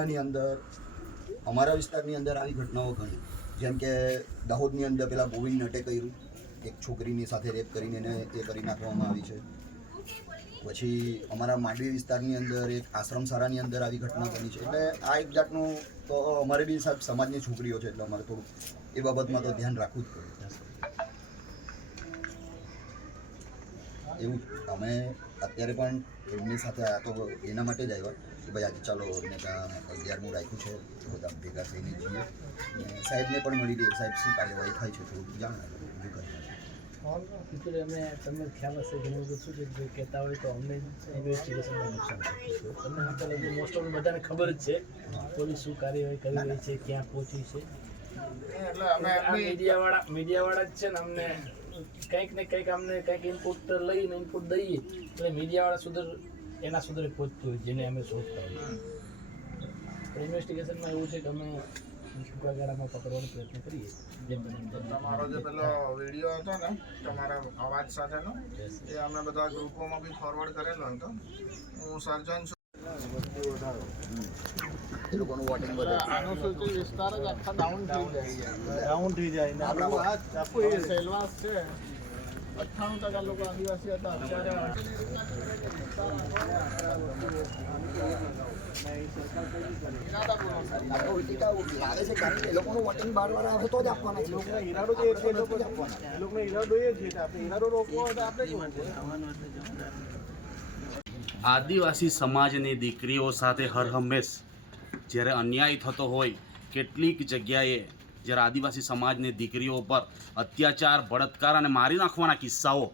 મહિનાની અંદર, અમારા વિસ્તારની અંદર આવી ઘટનાઓ ઘણી. જેમ કે દાહોદની અંદર પેલા ગોવિંદ નટે કર્યું. એક છોકરીની સાથે રેપ કરીને એને એ કરી નાખવામાં આવી છે. પછી અમારા માંડવી વિસ્તારની અંદર એક આશ્રમ શાળાની અંદર આવી ઘટના બની છે. એટલે આ એક જાતનું તો અમારે બી સાહેબ સમાજની છોકરીઓ છે, એટલે અમારે થોડું એ બાબતમાં તો ધ્યાન રાખવું જ પડે. એવું, અમે અત્યારે પણ એમની સાથે આ તો એના માટે જ આવ્યા. કે ભાઈ આજે ચાલો અમને ત્યાં અગિયારમું રાખ્યું છે તો બધા ભેગા થઈને જઈએ. અને સાહેબને પણ મળી લઈએ સાહેબ શું કાર્યવાહી થાય છે થોડું જાણે. બીજું અમે તમને ખ્યાલ હશે ઘણું બધું શું છે જે કહેતા હોય તો અમને ઇન્વેસ્ટિગેશનમાં નુકસાન તમને આ મોસ્ટ ઓફ બધાને ખબર જ છે પોલીસ શું કાર્યવાહી કરી રહી છે ક્યાં પહોંચી છે. એટલે અમે મીડિયાવાળા મીડિયાવાળા જ છે ને અમને કંઈક ને કંઈક અમને કંઈક ઇનપુટ લઈને ઇનપુટ દઈએ. એટલે મીડિયાવાળા સુધર એના સુધરે પહોંચતું હોય જેને અમે શોધતા હોઈએ ઇન્વેસ્ટિગેશનમાં એવું છે કે અમે છૂટાગાળામાં ગાળામાં પકડવાનો પ્રયત્ન કરીએ. જેમ તમારો જે પેલો વીડિયો હતો ને તમારા અવાજ સાથેનો એ અમે બધા ગ્રુપોમાં બી ફોરવર્ડ કરેલો હતો. હું સર્જન છું. એ લોકોનું વોટિંગ બધે. અનુસૂચિત વિસ્તાર જ આખા ડાઉન થઈ જાય. ડાઉન થઈ જાય આખું સેલવાસ છે. આદિવાસી આદિવાસી સમાજની દીકરીઓ સાથે હર હંમેશ જ્યારે અન્યાય થતો હોય કેટલીક જગ્યાએ જ્યારે આદિવાસી સમાજની દીકરીઓ પર અત્યાચાર, બળાત્કાર અને મારી નાખવાના કિસ્સાઓ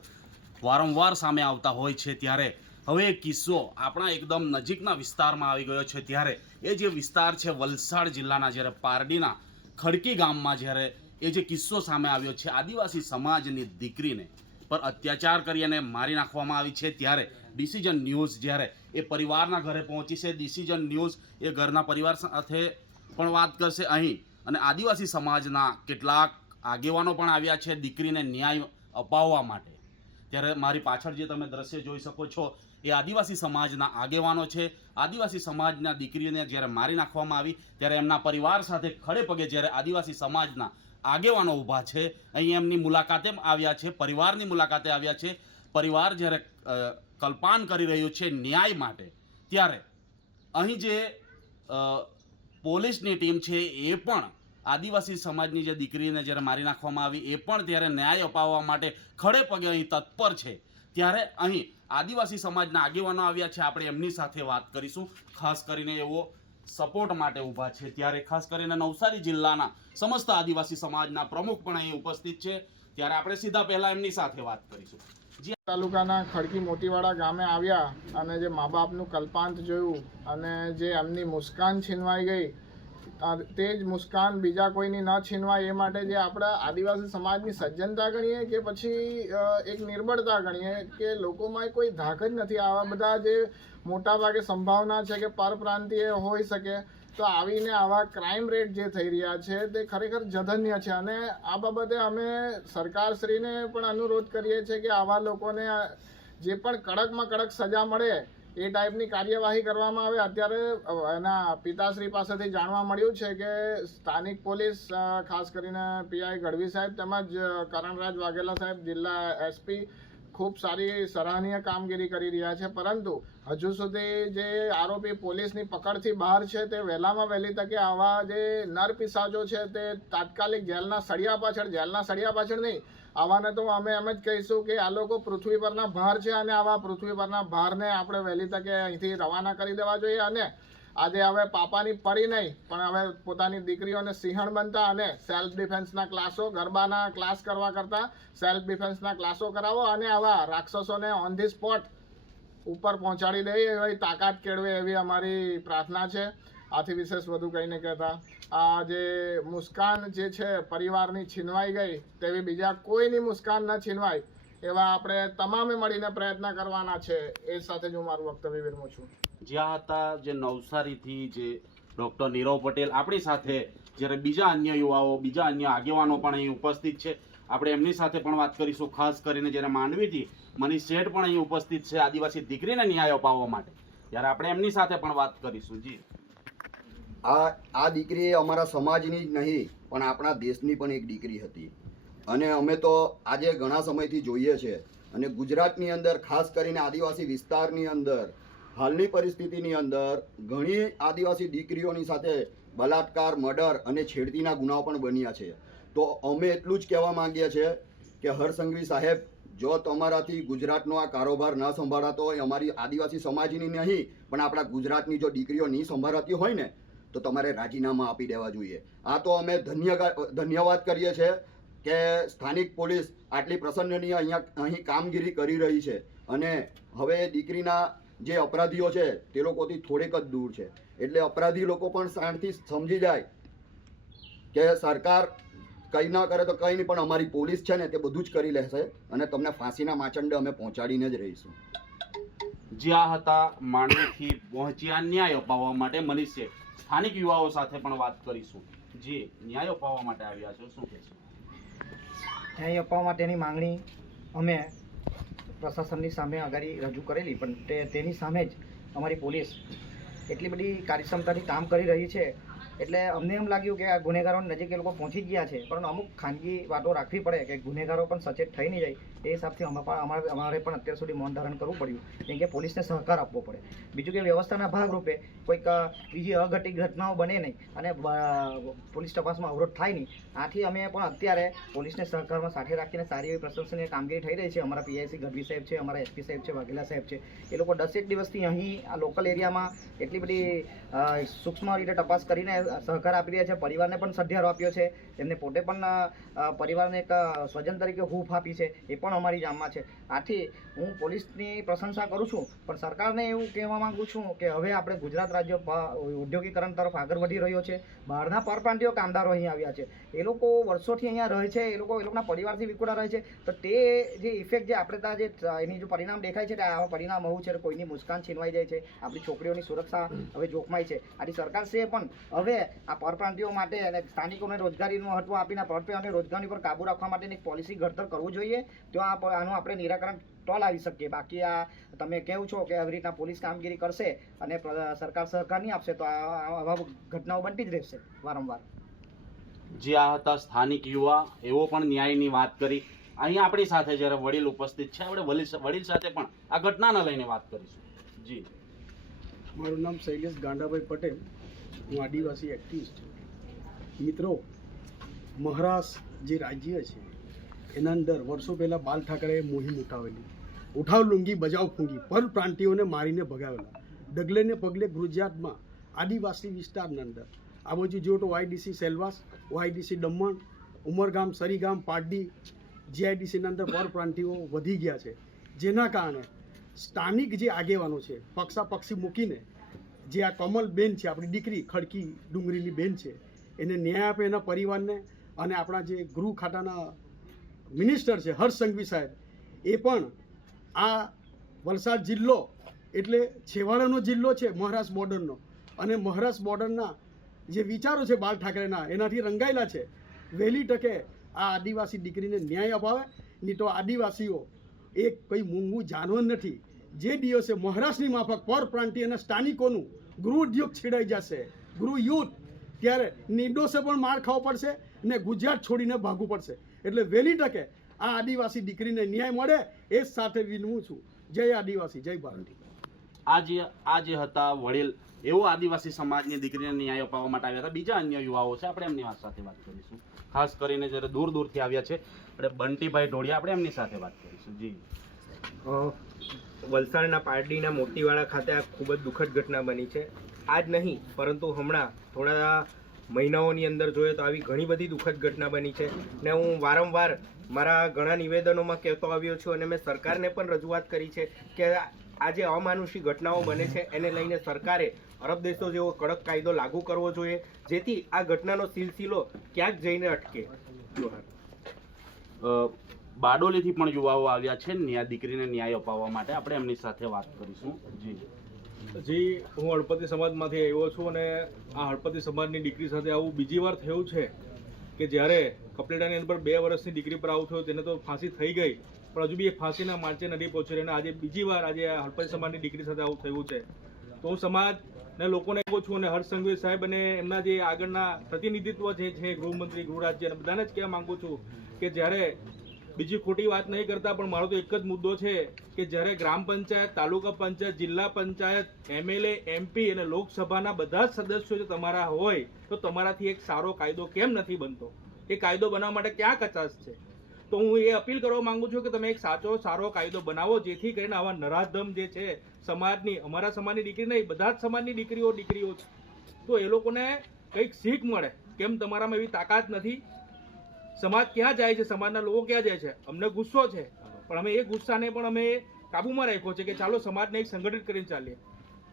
વારંવાર સામે આવતા હોય છે ત્યારે હવે કિસ્સો આપણા એકદમ નજીકના વિસ્તારમાં આવી ગયો છે ત્યારે એ જે વિસ્તાર છે વલસાડ જિલ્લાના, જ્યારે પારડીના ખડકી ગામમાં જ્યારે એ જે કિસ્સો સામે આવ્યો છે, આદિવાસી સમાજની દીકરીને પર અત્યાચાર કરી અને મારી નાખવામાં આવી છે ત્યારે ડિસિઝન ન્યૂઝ જ્યારે એ પરિવારના ઘરે પહોંચી છે, ડિસિઝન ન્યૂઝ એ ઘરના પરિવાર સાથે પણ વાત કરશે. અહીં અને આદિવાસી સમાજના કેટલાક આગેવાનો પણ આવ્યા છે દીકરીને ન્યાય અપાવવા માટે. ત્યારે મારી પાછળ જે તમે દ્રશ્ય જોઈ શકો છો, એ આદિવાસી સમાજના આગેવાનો છે. આદિવાસી સમાજના દીકરીને જ્યારે મારી નાખવામાં આવી, ત્યારે એમના પરિવાર સાથે ખડે પગે જ્યારે આદિવાસી સમાજના આગેવાનો ઊભા છે, અહીં એમની મુલાકાતે આવ્યા છે, પરિવારની મુલાકાતે આવ્યા છે. પરિવાર જ્યારે કલ્પાન કરી રહ્યું છે ન્યાય માટે, ત્યારે અહીં જે પોલીસની ટીમ છે એ પણ આદિવાસી સમાજની જે દીકરીને જ્યારે મારી નાખવામાં આવી, એ પણ ત્યારે ન્યાય અપાવવા માટે ખડે પગે અહીં તત્પર છે. ત્યારે અહીં આદિવાસી સમાજના આગેવાનો આવ્યા છે, આપણે એમની સાથે વાત કરીશું. ખાસ કરીને એવો સપોર્ટ માટે ઊભા છે. ત્યારે ખાસ કરીને નવસારી જિલ્લાના સમસ્ત આદિવાસી સમાજના પ્રમુખ પણ અહીં ઉપસ્થિત છે. ત્યારે આપણે સીધા પહેલા એમની સાથે વાત કરીશું. જે તાલુકાના ખડકી મોટીવાડા ગામે આવ્યા અને જે મા બાપનું કલ્પાંત જોયું અને જે એમની મુસ્કાન છીનવાઈ ગઈ તે જ મુસ્કાન બીજા કોઈની ન છીનવાય એ માટે જે આપણા આદિવાસી સમાજની સજ્જનતા ગણીએ કે પછી એક નિર્બળતા ગણીએ કે લોકોમાં કોઈ ધાક જ નથી. આવા બધા જે મોટા ભાગે સંભાવના છે કે પરપ્રાંતિય હોઈ શકે, તો આવીને આવા ક્રાઇમ રેટ જે થઈ રહ્યા છે તે ખરેખર જધન્ય છે. અને આ બાબતે અમે સરકારશ્રીને પણ અનુરોધ કરીએ છીએ કે આવા લોકોને જે પણ કડકમાં કડક સજા મળે એ ટાઈપની કાર્યવાહી કરવામાં આવે, અત્યારે એના પિતાશ્રી પાસેથી જાણવા મળ્યું છે કે સ્થાનિક પોલીસ ખાસ કરીને પીઆઈ ગઢવી સાહેબ તેમજ કરણરાજ વાઘેલા સાહેબ જિલ્લા એસપી ખૂબ સારી સરાહનીય કામગીરી કરી રહ્યા છે. પરંતુ હજુ સુધી જે આરોપી પોલીસની પકડથી બહાર છે તે વહેલામાં વહેલી તકે આવા જે નર પિસાજો છે તે તાત્કાલિક જેલના સળિયા પાછળ, જેલના સળિયા પાછળ નહીં આવાને તો અમે એમ જ કહીશું કે આ લોકો પૃથ્વી પરના ભાર છે અને આવા પૃથ્વી પરના ભારને આપણે વહેલી તકે અહીંથી રવાના કરી દેવા જોઈએ અને આજે હવે પાપાની પડી નહીં, પણ હવે પોતાની દીકરીઓને સિંહણ બનતા અને સેલ્ફ ડિફેન્સના ક્લાસો ગરબાના ક્લાસ કરવા કરતાં સેલ્ફ ડિફેન્સના ક્લાસો કરાવો અને આવા રાક્ષસોને ઓન ધી સ્પોટ ઉપર પહોંચાડી દે એવી તાકાત કેળવે એવી અમારી પ્રાર્થના છે. આથી વિશેષ વધુ કંઈ નહીં કહેતા, આ જે મુસ્કાન જે છે, પરિવારની છીનવાઈ ગઈ, તેવી બીજા કોઈની મુસ્કાન ન છીનવાય, એવા આપણે તમામે મળીને પ્રયત્ન કરવાના છે, એ સાથે જ હું મારું વક્તવ્ય વિરમું છું. જ્યાં હતા જે નવસારીથી જે ડૉક્ટર નીરવ પટેલ આપણી સાથે, જ્યારે બીજા અન્ય યુવાઓ, બીજા અન્ય આગેવાનો પણ અહીં ઉપસ્થિત છે. આપણે એમની સાથે પણ વાત કરીશું, ખાસ કરીને જ્યારે માંડવીથી મનીષ શેઠ પણ અહીં ઉપસ્થિત છે, આદિવાસી દીકરીને ન્યાય અપાવવા માટે. ત્યારે આપણે એમની સાથે પણ વાત કરીશું. જી. આ આ દીકરી અમારા સમાજની જ નહીં, પણ આપણા દેશની પણ એક દીકરી હતી. અને અમે તો આજે ઘણા સમયથી જોઈએ છે. અને ગુજરાતની અંદર, ખાસ કરીને આદિવાસી વિસ્તારની અંદર, હાલની પરિસ્થિતિની અંદર, ઘણી આદિવાસી દીકરીઓની સાથે બલાત્કાર, મર્ડર અને છેડતીના ગુનાઓ પણ બન્યા છે. તો અમે એટલું જ કહેવા માંગીએ છીએ કે હરસંઘવી સાહેબ, જો તમારાથી ગુજરાતનો આ કારોબાર ન સંભાળાતો હોય, અમારી આદિવાસી સમાજની નહીં, પણ આપણા ગુજરાતની જો દીકરીઓ નહીં સંભાળાતી હોય ને તો તમારે રાજીનામા આપી દેવા જોઈએ. આ તો અમે ધન્ય ધન્યવાદ કરીએ છીએ કે સ્થાનિક પોલીસ આટલી પ્રસન્નનીય અહીંયા, અહીં કામગીરી કરી રહી છે. અને હવે દીકરીના જે અપરાધીઓ છે, તે લોકોથી થોડેક જ દૂર છે. એટલે અપરાધી લોકો પણ શાંતિથી સમજી જાય કે સરકાર કંઈ ના કરે તો કંઈ નહીં, પણ અમારી પોલીસ છે ને તે બધું જ કરી લેશે અને તમને ફાંસીના માચંડે અમે પહોંચાડીને જ રહીશું. જ્યાં હતા માંડવીથી પહોંચ્યા ન્યાય અપાવવા માટે મનીષ શેઠ સ્થાનિક યુવાઓ સાથે પણ વાત કરીશું. જી ન્યાય અપાવવા માટે આવ્યા છે, શું કહેશો? ન્યાય અપાવવા માટેની માંગણી અમે પ્રશાસનની સામે આગળ રજૂ કરેલી, પણ તે તેની સામે જ અમારી પોલીસ એટલી બધી કાર્યક્ષમતાથી કામ કરી રહી છે. એટલે અમને એમ લાગ્યું કે આ ગુનેગારો નજીક એ લોકો પહોંચી ગયા છે, પણ અમુક ખાનગી વાતો રાખવી પડે કે ગુનેગારો પણ સચેત થઈ નહીં જાય. એ હિસાબથી અમારે અમારે પણ અત્યાર સુધી મૌન ધારણ કરવું પડ્યું. કેમ કે પોલીસને સહકાર આપવો પડે. બીજું કે વ્યવસ્થાના ભાગરૂપે કોઈક બીજી અઘટિત ઘટનાઓ બને નહીં અને પોલીસ તપાસમાં અવરોધ થાય નહીં. આથી અમે પણ અત્યારે પોલીસને સહકારમાં સાથે રાખીને સારી એવી પ્રશંસનીય કામગીરી થઈ રહી છે. અમારા પીઆઈસી ગઢવી સાહેબ છે, અમારા એસપી સાહેબ છે, વાઘેલા સાહેબ છે. એ લોકો દસેક દિવસથી અહીં આ લોકલ એરિયામાં એટલી બધી સૂક્ષ્મ રીતે તપાસ કરીને સહકાર આપી રહ્યા છે. પરિવારને પણ સઢિયારો આપ્યો છે. એમને પોતે પણ પરિવારને એક સ્વજન તરીકે હૂફ આપી છે. એ પણ અમારી જામમાં છે. આથી હું પોલીસની પ્રશંસા કરું છું, પણ સરકારને એવું કહેવા માંગુ છું કે હવે આપણે ગુજરાત રાજ્ય ઉદ્યોગીકરણ તરફ આગળ વધી રહ્યો છે. બહારના પરપ્રાંતિયો કામદારો અહીં આવ્યા છે. એ લોકો વર્ષોથી અહીંયા રહે છે, એ લોકો, એ લોકોના પરિવારથી વિકુડા રહે છે. તો તે જે ઇફેક્ટ જે આપણે ત્યાં જે એની જો પરિણામ દેખાય છે કે આવા પરિણામ હોવું છે, કોઈની મુસ્કાન છીનવાઈ જાય છે, આપણી છોકરીઓની સુરક્ષા હવે જોખમાય છે. આથી સરકારશ્રીએ પણ હવે આ પરપ્રાંતિઓ માટે અને સ્થાનિકોને રોજગારીનું મહત્વ આપીને પરપ્રાંતિઓને રોજગારી પર કાબુ રાખવા માટેની એક પોલિસી ઘડતર કરવું જોઈએ. તો આનું આપણે નિરાકરણ તો લાવી શકીએ. બાકી આ તમે કેવું છો કે આવી રીતના પોલીસ કામગીરી કરશે અને સરકાર સહકાર નહીં આપશે તો આ આ- આવા ઘટનાઓ બનતી જ રહેશે વારંવાર. જે આ હતા સ્થાનિક યુવા એવો પણ ન્યાયની વાત કરી. અહીં આપણી સાથે જ્યારે વડીલ ઉપસ્થિત છે આપણે વડીલ વડીલ સાથે પણ આ ઘટનાને લઈને વાત કરીશું. જી. મારું નામ શૈલેષ ગાંડાભાઈ પટેલ. હું આદિવાસી એક્ટિવિસ્ટ મિત્રો મહારાષ્ટ્ર જે રાજ્ય છે એના અંદર વર્ષો પહેલાં બાલ ઠાકરેએ મુહિમ ઉઠાવેલી ઉઠાવ લુંગી, બજાવ ફૂંગી, પર પ્રાંતિઓને મારીને ભગાવેલા. ડગલે ને પગલે ગુજરાતમાં આદિવાસી વિસ્તારના અંદર. આ બાજુ જો તો વાયડીસી સેલવાસ, વાયડીસી દમણ, ઉમરગામ, સરીગામ, પારડી, જીઆઈડીસીના અંદર પર પ્રાંતિઓ વધી ગયા છે. જેના કારણે સ્થાનિક જે આગેવાનો છે પક્ષા પક્ષી મૂકીને જે આ કમલ બેન છે, આપણી દીકરી, ખડકી ડુંગરીની બેન છે, એને ન્યાય આપે એના પરિવારને અને આપણા જે ગૃહ ખાતાના મિનિસ્ટર છે, હર્ષ સંઘવી સાહેબ. એ પણ આ વલસાડ જિલ્લો એટલે છેવાડાનો જિલ્લો છે, મહારાષ્ટ્ર બોર્ડરનો. અને મહારાષ્ટ્ર બોર્ડરના જે વિચારો છે બાલ ઠાકરેના, એનાથી રંગાયેલા છે. વહેલી તકે આ આદિવાસી દીકરીને ન્યાય અપાવે, નહીં તો આદિવાસીઓ એક કંઈ મૂંગું જાનવર નથી. જે દિવસે મહારાષ્ટ્રની માફક પર પ્રાંતિય અને સ્થાનિકોનું ગૃહ ઉદ્યોગ છેડાઈ જશે, ગૃહ યુદ્ધ, ત્યારે નિર્દોષે પણ માર ખાવો પડશે ને ગુજરાત છોડીને ભાગવું પડશે. એટલે વહેલી તકે આ આદિવાસી દીકરીને ન્યાય મળે એ જ સાથે વિનવું છું. જય આદિવાસી જય ભારત. આજે આજે હતા વડીલ એવો આદિવાસી સમાજની દીકરીને ન્યાય અપાવવા માટે આવ્યા હતા. બીજા અન્ય યુવાઓ છે આપણે એમની વાત સાથે વાત કરીશું. ખાસ કરીને જ્યારે દૂર દૂરથી આવ્યા છે આપણે બંટીભાઈ ઢોળિયા આપણે એમની સાથે વાત કરીશું. જી. વલસાડના પારડીના મોતીવાડા ખાતે આ ખૂબ જ દુઃખદ ઘટના બની છે. આજ નહીં પરંતુ હમણાં થોડા મહિનાઓની અંદર જોઈએ તો આવી ઘણી બધી દુઃખદ ઘટના બની છે. ને હું વારંવાર મારા ઘણા નિવેદનોમાં કહેતો આવ્યો છું અને મેં સરકારને પણ રજૂઆત કરી છે કે આ જે અમાનુષી ઘટનાઓ બને છે, એને લઈને સરકારે અરબ દેશો જેવો કડક કાયદો લાગુ કરવો જોઈએ, જેથી આ ઘટનાનો સિલસિલો ક્યાંક જઈને અટકે. બારડોલીથી પણ યુવાઓ આવ્યા છે. ન્યાય, દીકરીને ન્યાય અપાવવા માટે આપણે એમની સાથે વાત કરીશું. જી. જી હું હળપતિ સમાજમાંથી આવ્યો છું અને આ હળપતિ સમાજની દીકરી સાથે આવું બીજી વાર થયું છે કે જ્યારે કપલેટાની અંદર બે વર્ષની દીકરી પર આવું થયું, તેને તો ફાંસી થઈ ગઈ. પણ હજુ બી એ ફાંસીના માર્ચે નથી પહોંચ્યો અને આજે બીજી વાર આજે હળપતિ સમાજની દીકરી સાથે આવું થયું છે. તો હું સમાજના લોકોને કહું છું અને હર્ષ સાહેબ અને એમના જે આગળના પ્રતિનિધિત્વ જે છે ગૃહમંત્રી ગૃહ રાજ્ય અને બધાને જ કહેવા માંગુ છું કે જ્યારે બીજી ખોટી વાત નહીં કરતા, પણ મારો તો એક જ મુદ્દો છે કે જ્યારે ગ્રામ પંચાયત, તાલુકા પંચાયત, જિલ્લા પંચાયત, એમએલએ, એમપી અને લોકસભાના બધા જ સદસ્યો જો તમારા હોય, તો તમારાથી એક સારો કાયદો કેમ નથી બનતો? એ કાયદો બનાવવા માટે ક્યાં કચાશ છે? તો હું એ અપીલ કરવા માંગુ છું કે તમે એક સાચો, સારો કાયદો બનાવો, જેથી કરીને આવા નરાધમ જે છે, સમાજની, અમારા સમાજની દીકરી નહીં, બધા જ સમાજની દીકરીઓ દીકરીઓ છે. તો એ લોકોને કંઈક શીખ મળે. કેમ, તમારામાં એવી તાકાત નથી? સમાજ ક્યાં જાય છે? સમાજના લોકો ક્યાં જાય છે? અમને ગુસ્સો છે. પણ અમે એ ગુસ્સાને પણ અમે કાબૂમાં રાખ્યો છે કે ચાલો સમાજને એક સંગઠિત કરીને ચાલીએ.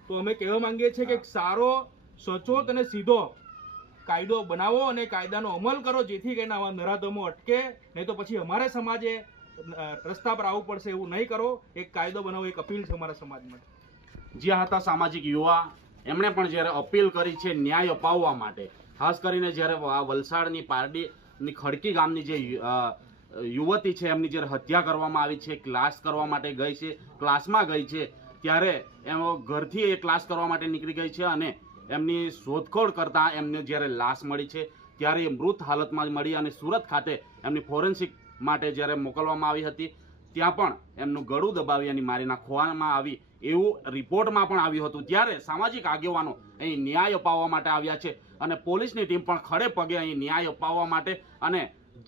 તો અમે કહેવા માંગીએ છીએ કે સારો સચોટ અને સીધો કાયદો બનાવો અને કાયદાનો અમલ કરો જેથી કરીને આવા નરાધમો અટકે. નહીં તો પછી અમારે સમાજે રસ્તા પર આવવું પડશે એવું નહીં કરો. એક કાયદો બનાવો એક અપીલ છે અમારા સમાજ માટે. જ્યાં હતા સામાજિક યુવા એમણે પણ જ્યારે અપીલ કરી છે ન્યાય અપાવવા માટે. ખાસ કરીને જ્યારે વલસાડની વલસાડની પારડીની ખડકી ગામની જે યુવતી છે, એમની જ્યારે હત્યા કરવામાં આવી છે ક્લાસ કરવા માટે ગઈ છે ક્લાસમાં ગઈ છે, ત્યારે એમ ઘરથી એ ક્લાસ કરવા માટે નીકળી ગઈ છે અને એમની શોધખોળ કરતાં એમને જ્યારે લાશ મળી છે, ત્યારે એ મૃત હાલતમાં મળી અને સુરત ખાતે એમની ફોરેન્સિક માટે જ્યારે મોકલવામાં આવી હતી, ત્યાં પણ એમનું ગળું દબાવી અને મારી નાખવામાં આવી એવું રિપોર્ટમાં પણ આવ્યું હતું. ત્યારે સામાજિક આગેવાનો અહીં ન્યાય અપાવવા માટે આવ્યા છે. અને પોલીસની ટીમ પણ ખડે પગે અહીં ન્યાય અપાવવા માટે અને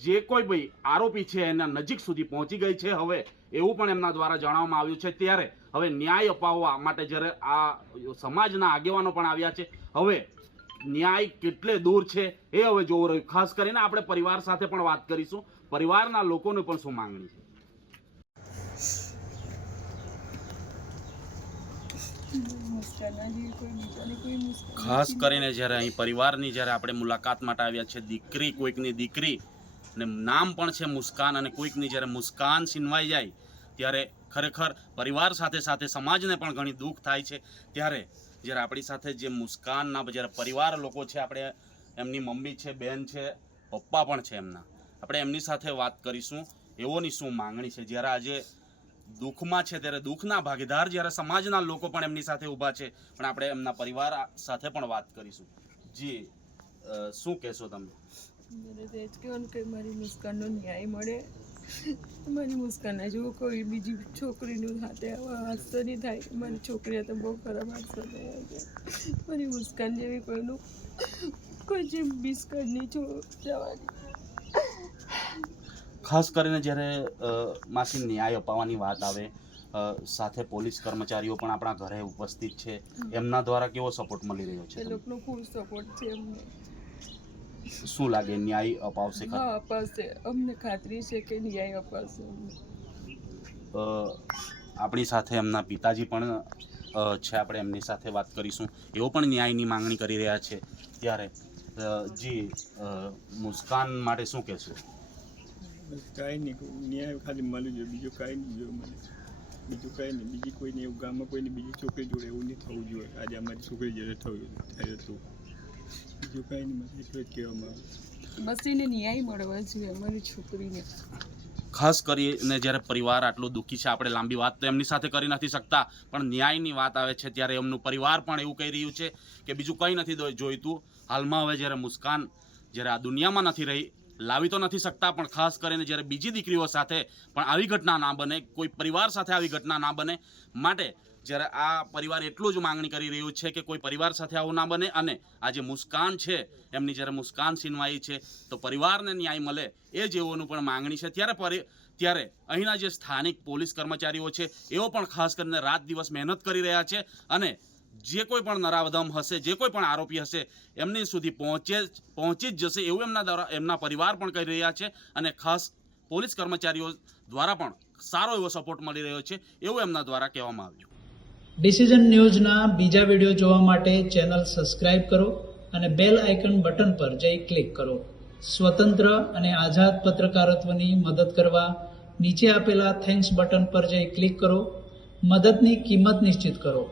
જે કોઈ ભાઈ આરોપી છે એના નજીક સુધી પહોંચી ગઈ છે હવે. એવું પણ એમના દ્વારા જણાવવામાં આવ્યું છે. ત્યારે હવે ન્યાય અપાવવા માટે જ્યારે આ સમાજના આગેવાનો પણ આવ્યા છે, હવે ન્યાય કેટલે દૂર છે એ હવે જોવું રહ્યું. ખાસ કરીને આપણે પરિવાર સાથે પણ વાત કરીશું. પરિવારના લોકોને પણ શું માંગણી છે? ખાસ કરીને જ્યારે અહીં પરિવારની જ્યારે આપણે મુલાકાત માટે આવ્યા છે દીકરી કોઈકની દીકરી ને નામ પણ છે મુસ્કાન અને કોઈકની જ્યારે મુસ્કાન છીનવાઈ જાય, ત્યારે ખરેખર પરિવાર સાથે સાથે સમાજને પણ ઘણી દુઃખ થાય છે. ત્યારે જ્યારે આપણી સાથે જે મુસ્કાનના જ્યારે પરિવાર લોકો છે, આપણે એમની મમ્મી છે બહેન છે, પપ્પા પણ છે એમના. આપણે એમની સાથે વાત કરીશું. એવોની શું માંગણી છે? જ્યારે આજે દુઃખમાં છે ત્યારે દુઃખના ભાગીદાર જ્યારે સમાજના લોકો પણ એમની સાથે ઊભા છે. પણ આપણે એમના પરિવાર સાથે પણ વાત કરીશું. જી શું કહેશો તમે? મારે મુસ્કાનનો ન્યાય મળે. મારી મુસ્કાનના જેવું કોઈ બીજી છોકરીનું સાથે આવા હાદસો નહીં થાય. મારી છોકરીએ તો બહુ ખરાબ છે. મારી મુસ્કાન જેવી કોઈનું, કોઈ જે બિસ્કટ નહીં છો જવાની ખાસ કરીને જ્યારે માસી ન્યાય અપાવવાની વાત આવે સાથે પોલીસ કર્મચારીઓ પણ આપણા ઘરે ઉપસ્થિત છે એમના દ્વારા કેવો સપોર્ટ મળી રહ્યો છે એ લોકોનો ખૂબ સપોર્ટ છે અમને શું લાગે ન્યાય અપાવશે હા અપાવશે. અમને ખાતરી છે કે ન્યાય અપાવશે આપણી સાથે એમના પિતાજી પણ છે આપણે એમની સાથે વાત કરીશું. એવો પણ ન્યાયની માંગણી કરી રહ્યા છે. ત્યારે જી મુસ્કાન માટે શું કહેશો? બસ કાંઈ નહીં ન્યાય ખાલી મળી જોઈએ બીજું કાંઈ નહીં જોયું મને બીજું કાંઈ નહીં બીજી કોઈને એવું ગામમાં કોઈને બીજી છોકરી જોડે એવું નહીં થવું જોઈએ આજે અમારી છોકરી જોડે થયું થયું હતું બીજું કાંઈ નહીં મને એટલું જ કહેવામાં આવે બસ એને ન્યાય મળવા જોઈએ અમારી છોકરીને ખાસ કરીને જ્યારે પરિવાર આટલો દુઃખી છે આપણે લાંબી વાત તો એમની સાથે કરી નથી શકતા. પણ ન્યાયની વાત આવે છે ત્યારે એમનું પરિવાર પણ એવું કહી રહ્યું છે કે બીજું કંઈ નથી જોઈતું. હાલમાં હવે જ્યારે મુસ્કાન જ્યારે આ દુનિયામાં નથી રહી લાવી તો નથી શકતા, પણ ખાસ કરીને જ્યારે બીજી દીકરીઓ સાથે પણ આવી ઘટના ના બને, કોઈ પરિવાર સાથે આવી ઘટના ના બને, માટે જ્યારે આ પરિવાર એટલું જ માંગણી કરી રહ્યું છે કે કોઈ પરિવાર સાથે આવું ના બને અને આ જે મુસ્કાન છે, એમની જ્યારે મુસ્કાન છીનવાઈ છે, તો પરિવારને ન્યાય મળે એ જેઓનું પણ માંગણી છે. ત્યારે પરિ, ત્યારે અહીંના જે સ્થાનિક પોલીસ કર્મચારીઓ છે, એઓ પણ ખાસ કરીને રાત દિવસ મહેનત કરી રહ્યા છે અને જે કોઈ પણ નરાવધમ હશે, જે કોઈ પણ આરોપી હશે, એમની સુધી પહોંચે પહોંચી જ જશે એવું એમના દ્વારા, એમના પરિવાર પણ કહી રહ્યા છે અને ખાસ પોલીસ કર્મચારીઓ દ્વારા પણ સારો એવો સપોર્ટ મળી રહ્યો છે એવું એમના દ્વારા કહેવામાં આવ્યું. ડિસિઝન ન્યૂઝના બીજા વીડિયો જોવા માટે ચેનલ સબસ્ક્રાઇબ કરો અને બેલ આઇકન બટન પર જઈ ક્લિક કરો. સ્વતંત્ર અને આઝાદ પત્રકારત્વની મદદ કરવા નીચે આપેલા થેન્ક્સ બટન પર જઈ ક્લિક કરો. મદદની કિંમત નિશ્ચિત કરો.